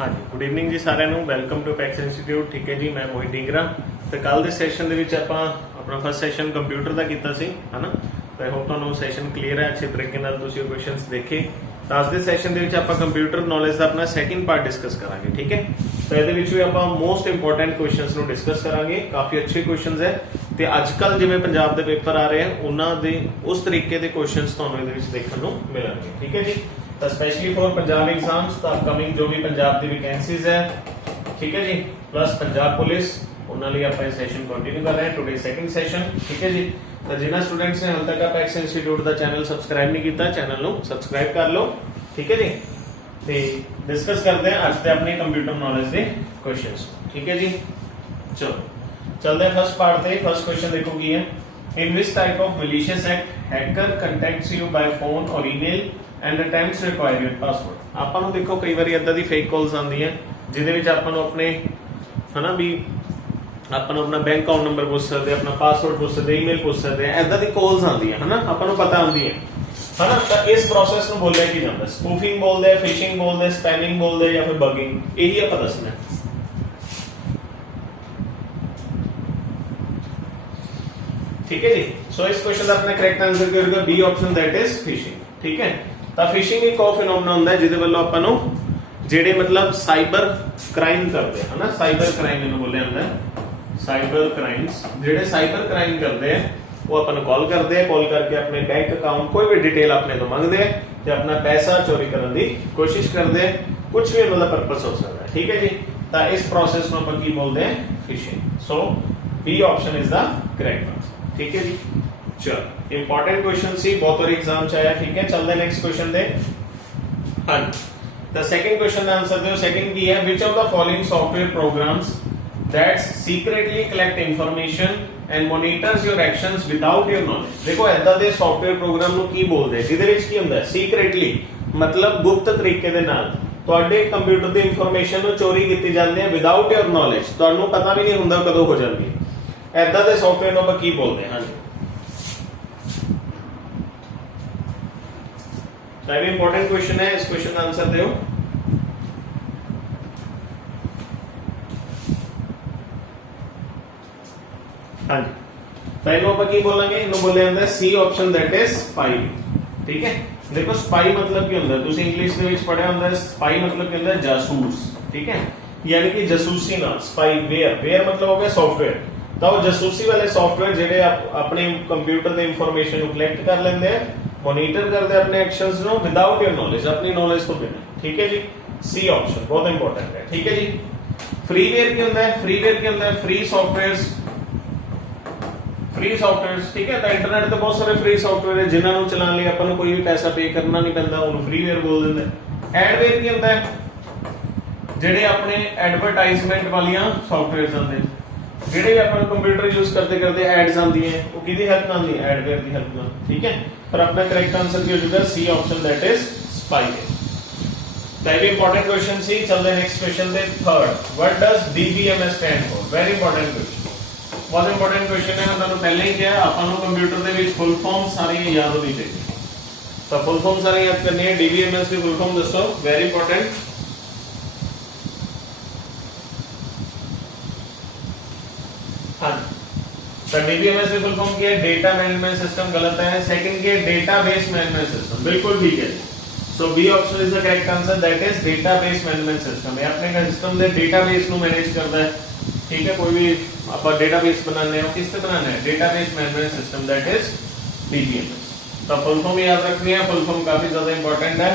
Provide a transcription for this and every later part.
हाँ जी good evening जी ਸਾਰਿਆਂ ਨੂੰ ਵੈਲਕਮ ਟੂ ਪੈਕਸ ਇੰਸਟੀਚਿਊਟ। ਠੀਕ ਹੈ ਜੀ, ਮੈਂ ਮੋਹਿਤ ਡੀਗਰਾ ਤੇ ਕੱਲ ਦੇ ਸੈਸ਼ਨ ਦੇ ਵਿੱਚ ਆਪਾਂ ਆਪਣਾ ਫਸਟ ਸੈਸ਼ਨ ਕੰਪਿਊਟਰ ਦਾ ਕੀਤਾ ਸੀ ਹਨਾ। ਤੇ ਆਈ ਹੋਪ ਤੁਹਾਨੂੰ ਸੈਸ਼ਨ ਕਲੀਅਰ ਹੈ, ਅੱਛੇ ਤਰੀਕੇ ਨਾਲ ਤੁਸੀਂ ਕੁਐਸਚਨਸ ਦੇਖੇ। ਤਾਂ ਅੱਜ ਦੇ ਸੈਸ਼ਨ ਦੇ ਵਿੱਚ ਆਪਾਂ ਕੰਪਿਊਟਰ ਨੌਲੇਜ ਦਾ ਆਪਣਾ ਸੈਕਿੰਡ ਪਾਰਟ ਡਿਸਕਸ ਕਰਾਂਗੇ। ਠੀਕ ਹੈ, ਤਾਂ ਇਹਦੇ ਵਿੱਚ ਵੀ ਆਪਾਂ ਮੋਸਟ ਇੰਪੋਰਟੈਂਟ ਕੁਐਸਚਨਸ ਨੂੰ ਡਿਸਕਸ ਕਰਾਂਗੇ। ਕਾਫੀ ਅੱਛੇ ਕੁਐਸਚਨਸ ਹੈ ਤੇ ਅੱਜ ਕੱਲ ਜਿਵੇਂ ਪੰਜਾਬ ਦੇ ਪੇਪਰ ਆ ਰਹੇ ਹਨ ਉਹਨਾਂ ਦੇ ਉਸ ਤਰੀਕੇ ਦੇ ਕੁਐਸਚਨਸ ਤੁਹਾਨੂੰ ਇਹਦੇ ਵਿੱਚ ਦੇਖਣ ਨੂੰ ਮਿਲਣਗੇ। ਠੀਕ ਹੈ ਜੀ, ਤਾਂ ਸਪੈਸ਼ਲੀ ਫॉर पंजाब एग्जाम्स ਤਾਂ ਅਪਕਮਿੰਗ ਜੋ ਵੀ ਪੰਜਾਬ ਦੀ ਵੈਕੈਂਸੀਜ਼ ਹੈ, ਠੀਕ ਹੈ ਜੀ, ਪਲੱਸ ਪੰਜਾਬ ਪੁਲਿਸ, ਉਹਨਾਂ ਲਈ ਆਪਾਂ ਇਹ ਸੈਸ਼ਨ ਕੰਟੀਨਿਊ ਕਰ ਰਹੇ ਹਾਂ। Today second session. ਠੀਕ ਹੈ ਜੀ, ਤਾਂ ਜਿਨ੍ਹਾਂ ਸਟੂਡੈਂਟਸ ਨੇ ਹਾਲ ਤੱਕ ਪੈਕਸ ਇੰਸਟੀਚਿਊਟ ਦਾ ਚੈਨਲ ਸਬਸਕ੍ਰਾਈਬ ਨਹੀਂ ਕੀਤਾ, ਚੈਨਲ ਨੂੰ ਸਬਸਕ੍ਰਾਈਬ ਕਰ ਲਓ। ਠੀਕ ਹੈ ਜੀ, ਤੇ ਡਿਸਕਸ ਕਰਦੇ ਹਾਂ ਅੱਜ ਤੇ ਆਪਣੇ ਕੰਪਿਊਟਰ ਨੌਲੇਜ ਦੇ ਕੁਐਸਚਨਸ। ਠੀਕ ਹੈ ਜੀ, ਚਲੋ ਚਲਦੇ ਹਾਂ ਫਸਟ ਪਾਰਟ ਤੇ। ਫਸਟ ਕੁਐਸਚਨ ਦੇਖੋ ਕੀ ਹੈ। In which type of malicious act hacker contacts you by phone or email and attempts require your password? ਆਪਾਂ ਨੂੰ ਦੇਖੋ ਕਈ ਵਾਰੀ ਇਦਾਂ ਦੀ ਫੇਕ ਕਾਲਸ ਆਉਂਦੀਆਂ ਜਿਹਦੇ ਵਿੱਚ ਆਪਾਂ ਨੂੰ ਆਪਣੇ ਹਨਾ ਵੀ ਆਪਾਂ ਨੂੰ ਆਪਣਾ ਬੈਂਕ ਅਕਾਊਂਟ ਨੰਬਰ ਪੁੱਛ ਸਕਦੇ, ਆਪਣਾ ਪਾਸਵਰਡ ਪੁੱਛ ਸਕਦੇ, ਈਮੇਲ ਪੁੱਛ ਸਕਦੇ ਆ। ਇਦਾਂ ਦੀ ਕਾਲਸ ਆਉਂਦੀਆਂ ਹਨਾ, ਆਪਾਂ ਨੂੰ ਪਤਾ ਹੁੰਦੀਆਂ ਹਨਾ। ਤਾਂ ਇਸ ਪ੍ਰੋਸੈਸ ਨੂੰ ਬੋਲਿਆ ਕੀ ਜਾਂਦਾ? ਸਪੂਫਿੰਗ ਬੋਲਦੇ ਆ, ਫਿਸ਼ਿੰਗ ਬੋਲਦੇ ਆ, ਸਪੈਮਿੰਗ ਬੋਲਦੇ ਆ ਜਾਂ ਫਿਰ ਬਗਿੰਗ, ਇਹੀ ਆਪਾਂ ਦੱਸਣਾ। ठीक है जी, सो इस क्वेश्चन का अपना करेक्ट आंसर क्या होगा? B option, that is phishing. ठीक है, ਤਾਂ ਫਿਸ਼ਿੰਗ ਇੱਕ ਉਹ ਫਿਨੋਮੀਨਾ ਹੁੰਦਾ ਜਿਹਦੇ ਵੱਲੋਂ ਆਪਾਂ ਨੂੰ ਜਿਹੜੇ ਮਤਲਬ ਸਾਈਬਰ ਕ੍ਰਾਈਮ ਕਰਦੇ ਆ ਹਨਾ, ਸਾਈਬਰ ਕ੍ਰਾਈਮ ਇਹਨੂੰ ਬੋਲਿਆ ਜਾਂਦਾ ਹੈ। ਸਾਈਬਰ ਕ੍ਰਾਈਮਸ, ਜਿਹੜੇ ਸਾਈਬਰ ਕ੍ਰਾਈਮ ਕਰਦੇ ਆ ਉਹ ਆਪਾਂ ਨੂੰ ਕਾਲ ਕਰਦੇ ਆ, ਕਾਲ ਕਰਕੇ ਆਪਣੇ ਬੈਂਕ ਅਕਾਊਂਟ ਕੋਈ ਵੀ ਡਿਟੇਲ ਆਪਣੇ ਤੋਂ ਮੰਗਦੇ ਆ ਤੇ ਆਪਣਾ ਪੈਸਾ ਚੋਰੀ ਕਰਨ ਦੀ ਕੋਸ਼ਿਸ਼ ਕਰਦੇ ਆ। ਕੁਝ ਵੀ ਮਤਲਬ ਪਰਪਸ ਹੋ ਸਕਦਾ ਹੈ। ਠੀਕ ਹੈ ਜੀ, ਤਾਂ ਇਸ ਪ੍ਰੋਸੈਸ ਨੂੰ ਆਪਾਂ ਕੀ ਬੋਲਦੇ ਆ? Phishing. So B option is the correct answer. ठीक है जी, चलो इंपॉर्टेंट क्वेश्चन सी बहुत बार एग्जाम च आया। ठीक है, चलते नेक्स्ट क्वेश्चन दे। हाँ, द सेकंड क्वेश्चन का आंसर दो। सेकंड की है, which of the following software programs that secretly collect information and monitors your actions without your knowledge? देखो ऐदा दे सॉफ्टवेयर प्रोग्राम ਨੂੰ ਕੀ ਬੋਲਦੇ, ਜਿਹਦੇ ਵਿੱਚ ਕੀ ਹੁੰਦਾ? ਸੀਕ੍ਰੀਟਲੀ ਮਤਲਬ ਗੁਪਤ ਤਰੀਕੇ ਦੇ ਨਾਲ ਤੁਹਾਡੇ ਕੰਪਿਊਟਰ ਦੀ ਇਨਫੋਰਮੇਸ਼ਨ ਨੂੰ ਚੋਰੀ ਕੀਤੀ ਜਾਂਦੀ ਹੈ ਵਿਦਆਊਟ योर ਨੌਲੇਜ, ਤੁਹਾਨੂੰ ਪਤਾ ਵੀ ਨਹੀਂ ਹੁੰਦਾ ਕਦੋਂ ਹੋ ਜਾਂਦੀ ਹੈ। ऐदा दे सॉफ्टवेयर ਨੂੰ ਆਪਾਂ ਕੀ ਬੋਲਦੇ ਹਾਂ? ਤਾਂ ਇਹ ਇੰਪੋਰਟੈਂਟ ਕੁਐਸਚਨ ਹੈ, ਇਸ ਕੁਐਸਚਨ ਦਾ ਆਨਸਰ ਦਿਓ। ਹਾਂਜੀ, ਤਾਂ ਇਹਨੂੰ ਆਪਾਂ ਕੀ ਬੋਲਾਂਗੇ? ਇਹਨੂੰ ਬੋਲਿਆ ਜਾਂਦਾ ਸੀ ਆਪਸ਼ਨ, दैट इज स्पाई। ਠੀਕ ਹੈ, ਦੇਖੋ ਸਪਾਈ ਮਤਲਬ ਕੀ ਹੁੰਦਾ? ਤੁਸੀਂ ਇੰਗਲਿਸ਼ ਦੇ ਵਿੱਚ ਪੜਿਆ ਹੁੰਦਾ, ਸਪਾਈ ਮਤਲਬ ਕੀ ਹੁੰਦਾ? ਜਾਸੂਸ। ਠੀਕ ਹੈ, ਯਾਨੀ ਕਿ ਜਾਸੂਸੀ ਨਾਲ। ਸਪਾਈ ਵੇਅਰ ਮਤਲਬ ਹੋ ਗਿਆ ਸੌਫਟਵੇਅਰ। ਤਾਂ ਉਹ ਜਾਸੂਸੀ ਵਾਲੇ ਸੌਫਟਵੇਅਰ ਜਿਹੜੇ ਆਪਣੇ ਕੰਪਿਊਟਰ ਦੇ ਇਨਫੋਰਮੇਸ਼ਨ ਨੂੰ ਕਲੈਕਟ ਕਰ ਲੈਂਦੇ ਆ, ਮੋਨੀਟਰ ਕਰਦੇ ਆਪਣੇ ਐਕਸ਼ਨਸ ਨੂੰ ਵਿਦਆਊਟ योर ਨੌਲੇਜ, ਆਪਣੀ ਨੌਲੇਜ ਤੋਂ ਬਿਨਾਂ। ਠੀਕ ਹੈ ਜੀ, ਸੀ ਆਪਸ਼ਨ ਬਹੁਤ ਇੰਪੋਰਟੈਂਟ ਹੈ। ਠੀਕ ਹੈ ਜੀ, ਫ੍ਰੀਵੇਅਰ ਕੀ ਹੁੰਦਾ ਹੈ? ਫ੍ਰੀਵੇਅਰ ਕੀ ਹੁੰਦਾ ਹੈ? Free softwares. ਫ੍ਰੀ ਸੌਫਟਵੇਅਰਸ, ਠੀਕ ਹੈ, ਤਾਂ ਇੰਟਰਨੈਟ ਤੇ ਬਹੁਤ ਸਾਰੇ ਫ੍ਰੀ ਸੌਫਟਵੇਅਰ ਹੈ ਜਿਨ੍ਹਾਂ ਨੂੰ ਚਲਾਉਣ ਲਈ ਆਪਾਂ ਨੂੰ ਕੋਈ ਵੀ ਪੈਸਾ ਪੇ ਕਰਨਾ ਨਹੀਂ ਪੈਂਦਾ, ਉਹਨੂੰ ਫ੍ਰੀਵੇਅਰ ਬੋਲ ਦਿੰਦੇ। ਐਡਵੇਅਰ ਕੀ ਹੁੰਦਾ ਹੈ? ਜਿਹੜੇ ਆਪਣੇ ਐਡਵਰਟਾਈਜ਼ਮੈਂਟ ਵਾਲੀਆਂ ਸੌਫਟਵੇਅਰਸ ਆਉਂਦੇ ਜਿਹੜੇ ਆਪਾਂ ਕੰਪਿਊਟਰ ਯੂਜ਼ ਕਰਦੇ ਕਰਦੇ ਐਡਸ ਆਉਂਦੀਆਂ, ਉਹ ਕਿਹਦੀ ਹੈਲਪ ਨਾਲ ਆਉਂਦੀਆਂ? ਐਡਵੇਅਰ ਦੀ ਹੈਲਪ ਨਾਲ। ਠੀਕ ਹੈ, ਪਰ ਆਪਣਾ ਕਰੈਕਟ ਆਨਸਰ ਕੀ ਹੋ ਜਾਊਗਾ? ਸੀ ਆਪਸ਼ਨ, दैट इज स्पाई। ਤਾਂ ਇਹ ਵੀ ਇੰਪੋਰਟੈਂਟ ਕੁਐਸਚਨ ਸੀ। ਚਲਦੇ ਨੈਕਸਟ ਕੁਐਸਚਨ ਤੇ। Third, what does DBMS stand for? Very important question, ਬਹੁਤ ਇੰਪੋਰਟੈਂਟ ਕੁਐਸਚਨ ਹੈ। ਮੈਂ ਤੁਹਾਨੂੰ ਪਹਿਲਾਂ ਹੀ ਕਿਹਾ ਆਪਾਂ ਨੂੰ ਕੰਪਿਊਟਰ ਦੇ ਵਿੱਚ ਫੁੱਲ ਫਾਰਮ ਸਾਰੀਆਂ ਯਾਦ ਹੋਣੀ ਚਾਹੀਦੀ। ਤਾਂ ਫੁੱਲ ਫਾਰਮ ਸਾਰੀਆਂ ਯਾਦ ਕਰਨੀ ਹੈ। DBMS ਦੀ ਫੁੱਲ ਫਾਰਮ ਦੱਸੋ, ਵੈਰੀ ਇੰਪੋਰਟੈਂਟ। हाँ, तो DBMS की फुल फॉर्म क्या है? Data management system. गलत है। सेकंड क्या है? Database management system. बिल्कुल ठीक है। So B option is the correct answer, that is database management system. ये अपने सिस्टम दे डेटाबेस ਨੂੰ मैनेज करता है। ठीक है, कोई भी ਆਪਾਂ डेटाबेस बनाने हैं, किस पे बनाना है? Database management system, that is DBMS। तो फुल फॉर्म याद रखनी है, फुल फॉर्म काफी ज्यादा इंपॉर्टेंट है।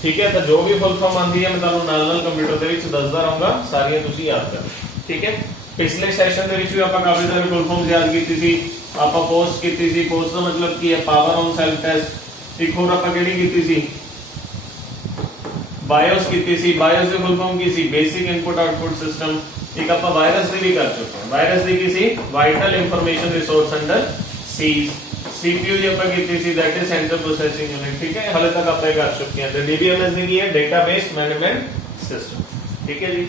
ठीक है, तो जो भी फुल फॉर्म आंदी है मैं ਤੁਹਾਨੂੰ ਨਾਲ-ਨਾਲ ਕੰਪਿਊਟਰ ਦੇ ਵਿੱਚ ਦੱਸਦਾ ਰਹੂੰਗਾ, ਸਾਰੀਆਂ ਤੁਸੀਂ ਯਾਦ ਕਰੋ। ਠੀਕ ਹੈ, ਪਿਛਲੇ ਸੈਸ਼ਨ ਦੇ ਵਿੱਚ ਵੀ ਆਪਾਂ ਕਾਫੀ ਸਾਰੇ ਫੁੱਲ ਫਾਰਮਸ ਯਾਦ ਕੀਤੀ ਸੀ। ਆਪਾਂ ਪੋਸਟ ਕੀਤੀ ਸੀ। ਪੋਸਟ ਦਾ ਮਤਲਬ ਕੀ ਹੈ? Power on self test. ਇੱਕ ਹੋਰ ਆਪਾਂ ਕਿਹੜੀ ਕੀਤੀ ਸੀ? ਬਾਇਓਸ ਕੀਤੀ ਸੀ। ਬਾਇਓਸ ਦੀ ਫੁੱਲ ਫਾਰਮ ਕੀ ਸੀ? Basic input output system. ਇੱਕ ਆਪਾਂ ਵਾਇਰਸ ਦੀ ਵੀ ਕਰ ਚੁੱਕੇ ਹਾਂ। ਵਾਇਰਸ ਦੀ ਕੀ ਸੀ? Vital information resource under siege. CPU ਦੀ ਆਪਾਂ ਕੀਤੀ ਸੀ, that is central processing unit. ठीक है, ਹਾਲੇ ਤੱਕ ਆਪਾਂ ਇਹ ਕਰ ਚੁੱਕੇ ਹਾਂ। ਤੇ DBMS ਦੀ ਕੀ ਹੈ? Database management system. ठीक है जी,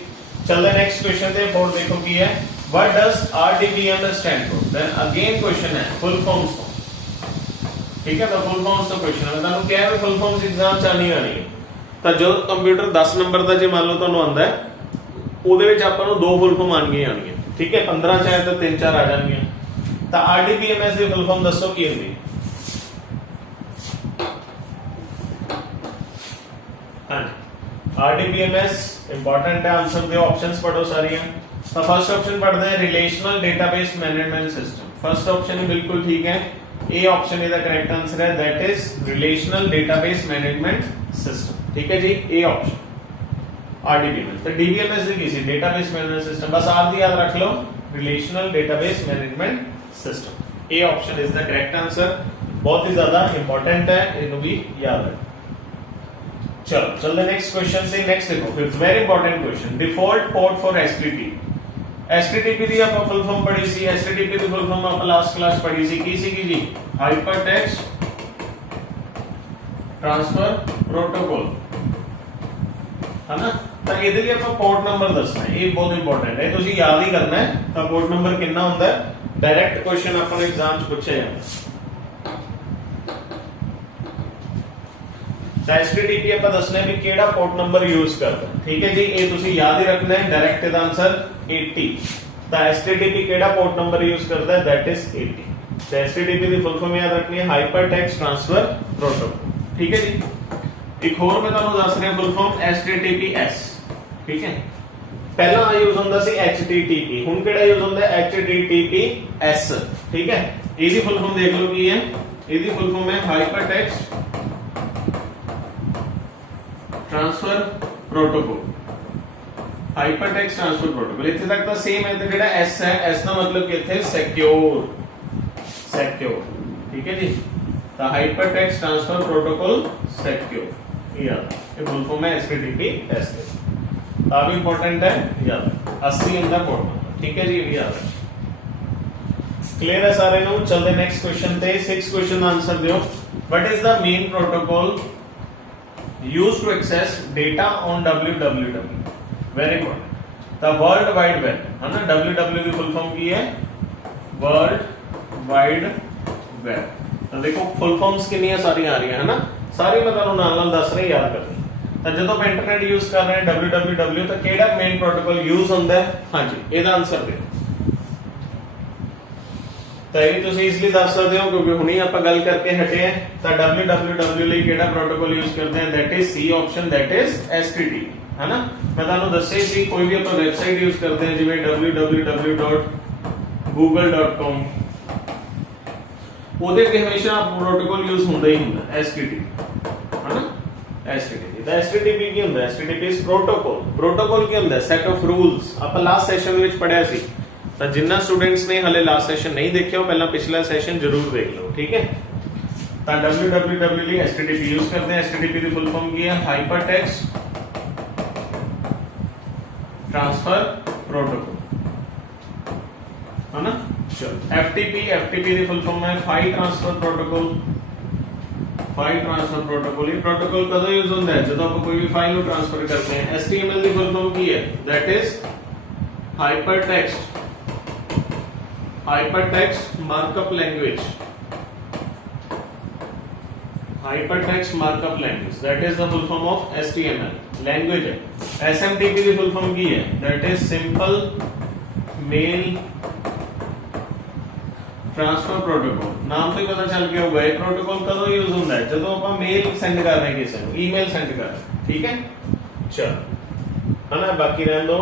चलते नेक्स्ट क्वेश्चन पे। फोर देखो की है, what does RDBMS stand for? Then again question है फुल फॉर्म्स को। ठीक है, तो फुल फॉर्म्स का क्वेश्चन है। मैं ਤੁਹਾਨੂੰ ਕਿਹਾ ਹੈ ਫੁੱਲ ਫॉर्म्स एग्जाम ਚ ਆਣੀ ਆਣੀ है। ਤਾਂ ਜੋ ਕੰਪਿਊਟਰ 10 ਨੰਬਰ ਦਾ ਜੇ ਮੰਨ ਲਓ ਤੁਹਾਨੂੰ ਆਉਂਦਾ ਹੈ, ਉਹਦੇ ਵਿੱਚ ਆਪਾਂ ਨੂੰ 2 ਫੁੱਲ ਫਾਰਮ ਆਣਗੀਆਂ ਠੀਕ ਹੈ। 15 ਚ ਆਏ ਤਾਂ 3-4 ਆ ਜਾਣਗੀਆਂ। ਤਾਂ RDBMS ਦੀ ਫੁੱਲ ਫਾਰਮ ਦੱਸੋ ਕੀ ਹੁੰਦੀ? ਹਾਂਜੀ, RDBMS इंपॉर्टेंट है, आंसर दो, ऑप्शंस पढ़ो सारियां। तो फर्स्ट ऑप्शन पढ़ते हैं relational database management system. First option बिल्कुल ठीक है, ए ऑप्शन इसका करेक्ट आंसर है, that is relational database management system. ठीक है जी, ए ऑप्शन RDBMS। तो DBMS की सी डेटाबेस मैनेजमेंट सिस्टम, बस आप दी याद रख लो, relational database management system. A option is the correct answer, बहुत ही ज्यादा इंपॉर्टेंट है, इनको भी याद रखो। चलो चलते नेक्स्ट क्वेश्चन से। नेक्स्ट देखो, फिर very important question, default port for SMTP. SMTP दी आप फुल फॉर्म पढ़ी सी, एसटीटीपी दी फुल फॉर्म आप लास्ट क्लास पढ़ी सी, की सी की जी? हाइपरटेक्स्ट ट्रांसफर प्रोटोकॉल, है ना। तो ਇਹਦੇ ਲਈ ਆਪਾਂ पोर्ट नंबर दसना है, ये बहुत इंपॉर्टेंट है, ਤੁਸੀਂ याद ही करना है। तो पोर्ट नंबर कितना ਹੁੰਦਾ है, डायरेक्ट क्वेश्चन ਆਪਾਂ ਨੂੰ एग्जाम 'ਚ ਪੁੱਛਿਆ ਜਾਂਦਾ। एसटीटीपी ਆਪਾਂ ਦੱਸਣਾ ਵੀ ਕਿਹੜਾ पोर्ट नंबर यूज करता। ठीक है जी, ये ਤੁਸੀਂ याद ही रखना है, डायरेक्ट ਇਹਦਾ आंसर 80। ਤਾਂ एसटीटीपी ਕਿਹੜਾ पोर्ट नंबर यूज करता है, दैट इज 80। तो एसटीटीपी ਦੀ फुल फॉर्म याद रखनी है, हाइपर टेक्स्ट ट्रांसफर प्रोटोकॉल। ठीक है जी। एक और मैं ਤੁਹਾਨੂੰ ਦੱਸ ਰਿਹਾ फुल फॉर्म HTTPS। ठीक है, ਪਹਿਲਾਂ ਆ यूज ਹੁੰਦਾ ਸੀ HTTP, ਹੁਣ ਕਿਹੜਾ यूज ਹੁੰਦਾ ਹੈ, HTTPS। ठीक है, ਇਹਦੀ फुल फॉर्म देख लो ਕੀ ਹੈ, ਇਹਦੀ फुल फॉर्म है hyper text transfer protocol. Hypertext transfer protocol इत्थे तक तो सेम है। तो जेड़ा एस है, एस का मतलब कि इत्थे सिक्योर, सिक्योर। ठीक है जी, तो हाइपरटेक्स्ट ट्रांसफर प्रोटोकॉल सिक्योर, याद ये फुल फॉर्म है HTTPS। तो भी इंपॉर्टेंट है, याद 80 इन द पोर्ट। ठीक है जी, याद क्लियर है सारे नु। चलते नेक्स्ट क्वेश्चन पे। 6 क्वेश्चन आंसर दियो। What is the main protocol used to access data on www? very important, the world wide web, है ना। www की फुल फॉर्म की है, वर्ल्ड वाइड वेब। तो देखो फुल फॉर्म्स कितनी सारी आ रही है ना, सारी मैं ਤੁਹਾਨੂੰ ਨਾਲ ਨਾਲ ਦੱਸ ਰਿਹਾ, याद करनी। तो ਜਦੋਂ ਆਪਾਂ इंटरनेट यूज कर रहे हैं www, तो ਕਿਹੜਾ मेन प्रोटोकॉल यूज ਹੁੰਦਾ है? हाँ जी, ਇਹਦਾ आंसर देखो। ਤਾਂ ਇਹ ਤੁਸੀਂ ਇਜ਼ੀਲੀ ਦੱਸ ਸਕਦੇ ਹੋ, ਕਿਉਂਕਿ ਹੁਣੀ ਆਪਾਂ ਗੱਲ ਕਰਕੇ ਹਟੇ हैं। ਤਾਂ www ਲਈ ਕਿਹੜਾ ਪ੍ਰੋਟੋਕੋਲ ਯੂਜ਼ ਕਰਦੇ हैं, that is C option, that is HTTP, है ना। मैं ਤੁਹਾਨੂੰ ਦੱਸਿਆ ਸੀ, ਕੋਈ ਵੀ ਆਪਾਂ ਵੈਬਸਾਈਟ ਯੂਜ਼ ਕਰਦੇ हैं ਜਿਵੇਂ www.google.com, ਉਹਦੇ ਤੇ ਹਮੇਸ਼ਾ ਪ੍ਰੋਟੋਕੋਲ ਯੂਜ਼ ਹੁੰਦਾ ਹੀ ਹੁੰਦਾ HTTP, है ना। HTTP ਦਾ HTTP ਕੀ ਹੁੰਦਾ, HTTP ਇਜ਼ ਪ੍ਰੋਟੋਕੋਲ। ਪ੍ਰੋਟੋਕੋਲ ਕੀ ਹੁੰਦਾ, ਸੈਟ ਆਫ ਰੂਲਸ। ਆਪਾਂ ਲਾਸਟ ਸੈਸ਼ਨ ਦੇ ਵਿੱਚ ਪੜਿਆ ਸੀ। तो जिन्ना स्टूडेंट्स ने हले लास्ट सेशन नहीं देखा, पहला पिछला सेशन जरूर देख लो। ठीक है, तो www लिए HTTP यूज करते हैं। HTTP की फुल फॉर्म की है हाइपरटेक्स्ट ट्रांसफर प्रोटोकॉल, है ना। चलो FTP की फुल फॉर्म है file transfer protocol. File transfer protocol, ये प्रोटोकॉल कदों यूज होता है, जब आप कोई भी फाइल को ट्रांसफर करते हैं। HTML की फुल फॉर्म की है, that is hypertext markup language. Hypertext markup language, that is the full form of HTML language है। SMTP की फुल फॉर्म की है, that is simple mail transfer protocol. नाम से पता चल गया होगा, ये प्रोटोकॉल कदों यूज होता है, जब आप मेल सेंड कर रहे हैं किसी को, ईमेल सेंड कर रहे हैं। ठीक है, चलो, है ना। बाकी रहने दो